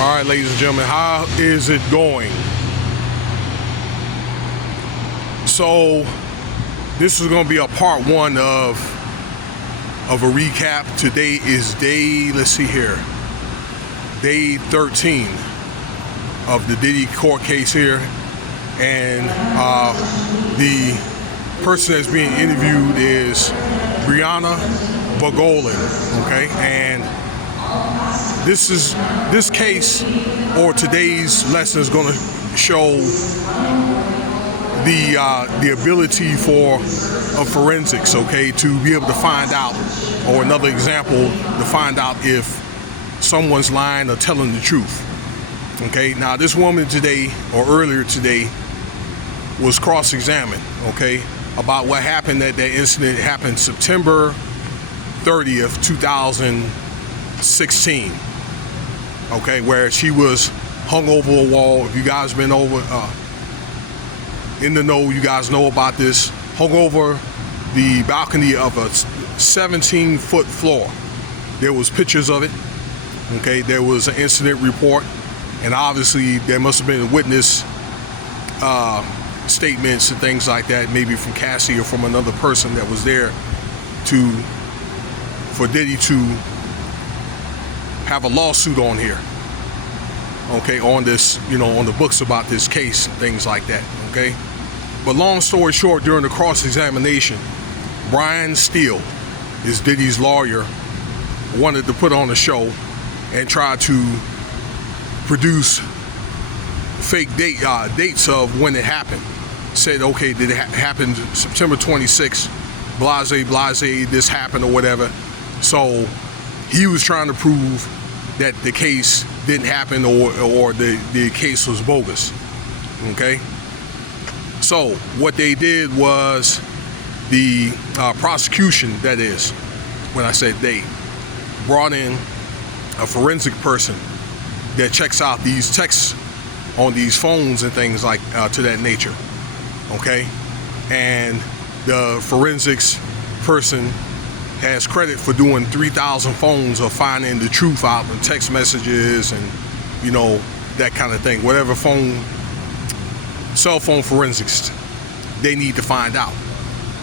All right, ladies and gentlemen, how is it going? So this is going to be a part one of a recap. Today is day 13 of the Diddy court case here, and the person that's being interviewed is Brianna Bagolin, okay? And this case, or today's lesson, is going to show the ability of forensics, okay, to be able to find out, or another example, to find out if someone's lying or telling the truth. Okay, now this woman today, or earlier today, was cross-examined, okay, about what happened. That incident happened September 30th, 2016. Okay, where she was hung over a wall. If you guys been over in the know, you guys know about this. Hung over the balcony of a 17-foot floor. There was pictures of it. Okay, there was an incident report, and obviously there must have been a witness statements and things like that, maybe from Cassie or from another person that was there for Diddy to have a lawsuit on here, okay, on this, on the books about this case and things like that, okay? But long story short, during the cross-examination, Brian Steele, is Diddy's lawyer, wanted to put on a show and try to produce fake dates of when it happened. Said, okay, did it happen September 26th, blase, this happened or whatever. So he was trying to prove that the case didn't happen, or the case was bogus, okay? So what they did was, the prosecution, that is, when I said they, brought in a forensic person that checks out these texts on these phones and things like to that nature, okay? And the forensics person has credit for doing 3,000 phones of finding the truth out in text messages and, that kind of thing. Whatever cell phone forensics they need to find out.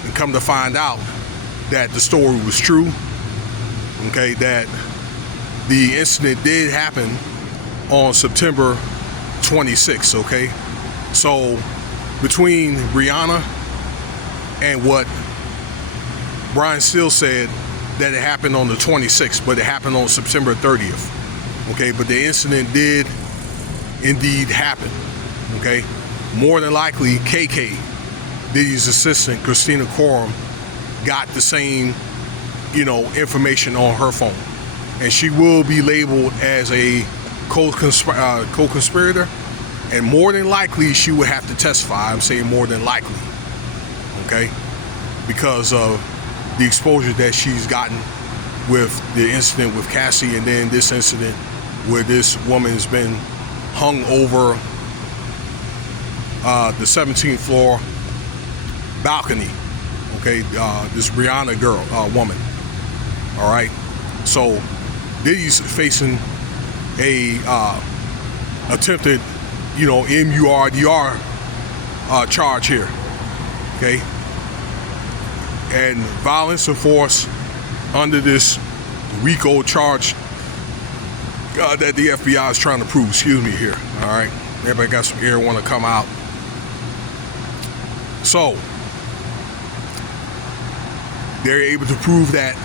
And come to find out that the story was true, okay, that the incident did happen on September 26th, okay? So between Brianna and what Brian Steele said, that it happened on the 26th, but it happened on September 30th, okay? But the incident did indeed happen, okay? More than likely, KK, Diddy's assistant, Christina Coram, got the same, information on her phone. And she will be labeled as a co-conspirator, and more than likely she would have to testify. I'm saying more than likely, okay? Because of the exposure that she's gotten with the incident with Cassie, and then this incident where this woman's been hung over the 17th floor balcony, okay? This Brianna woman, all right? So Diddy's facing a attempted, MURDR charge here, okay? And violence and force under this RICO charge that the FBI is trying to prove. Excuse me here, all right? Everybody got some air want to come out. So they're able to prove that,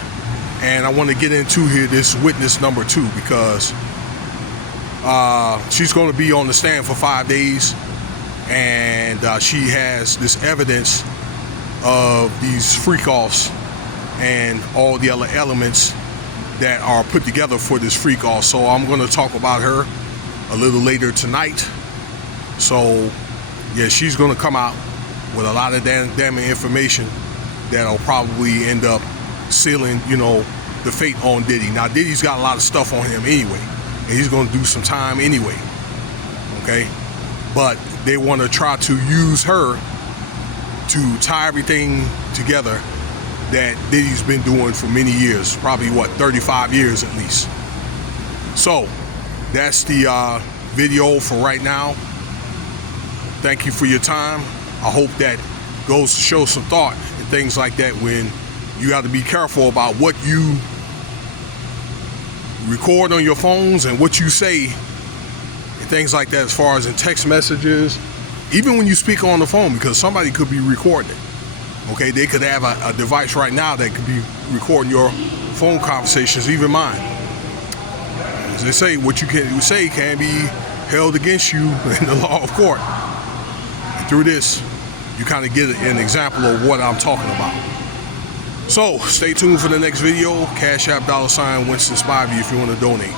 and I want to get into here this witness number 2, because she's going to be on the stand for 5 days, and she has this evidence of these freak-offs and all the other elements that are put together for this freak-off. So I'm going to talk about her a little later tonight. So yeah, she's going to come out with a lot of damning information that'll probably end up sealing, the fate on Diddy. Now, Diddy's got a lot of stuff on him anyway, and he's going to do some time anyway, okay? But they want to try to use her to tie everything together that Diddy's been doing for many years, probably 35 years at least. So that's the video for right now. Thank you for your time. I hope that goes to show some thought and things like that when you got to be careful about what you record on your phones and what you say and things like that, as far as in text messages, even when you speak on the phone, because somebody could be recording it. Okay, they could have a device right now that could be recording your phone conversations, even mine. As they say, what you can say can be held against you in the law of court. And through this, you kind of get an example of what I'm talking about. So stay tuned for the next video. Cash App $Winston Spivey if you want to donate.